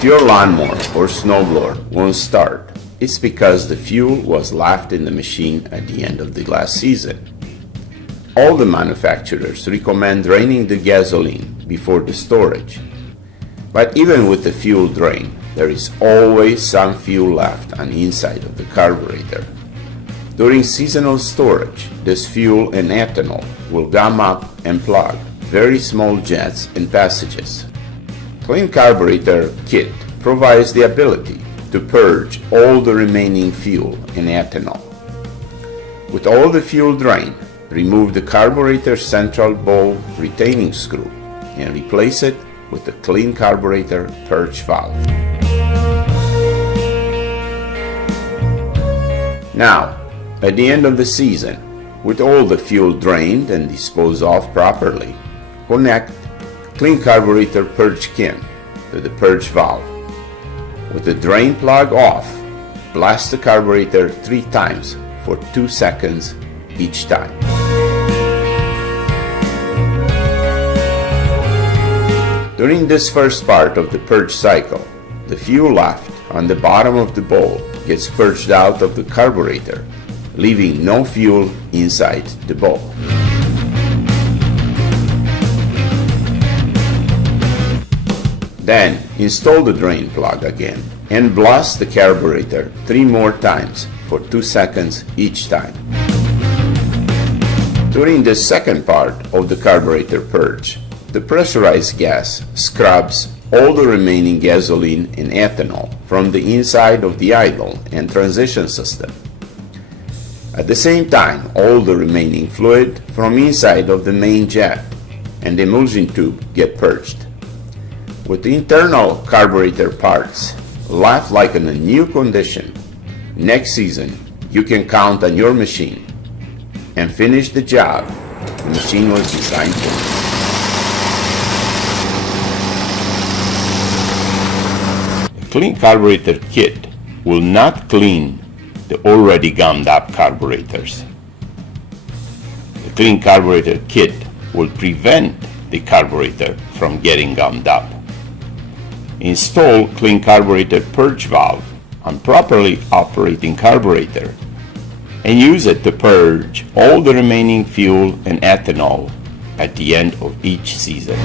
If your lawnmower or snowblower won't start, it's because the fuel was left in the machine at the end of the last season. All the manufacturers recommend draining the gasoline before the storage. But even with the fuel drain, there is always some fuel left on the inside of the carburetor. During seasonal storage, this fuel and ethanol will gum up and plug very small jets and passages. CleanCarburetor Kit provides the ability to purge all the remaining fuel and ethanol. With all the fuel drained, remove the carburetor central bowl retaining screw and replace it with the CleanCarburetor Purge valve. Now, at the end of the season, with all the fuel drained and disposed of properly, connect CleanCarburetor Purge can to the purge valve. With the drain plug off, blast the carburetor 3 times for 2 seconds each time. During this first part of the purge cycle, the fuel left on the bottom of the bowl gets purged out of the carburetor, leaving no fuel inside the bowl. Then install the drain plug again and blast the carburetor 3 more times for 2 seconds each time. During the second part of the carburetor purge, the pressurized gas scrubs all the remaining gasoline and ethanol from the inside of the idle and transition system. At the same time, all the remaining fluid from inside of the main jet and the emulsion tube get purged. With the internal carburetor parts left like in a new condition, next season you can count on your machine and finish the job the machine was designed for. The CleanCarburetor kit will not clean the already gummed up carburetors. The CleanCarburetor kit will prevent the carburetor from getting gummed up. Install CleanCarburetor Purge valve on properly operating carburetor and use it to purge all the remaining fuel and ethanol at the end of each season.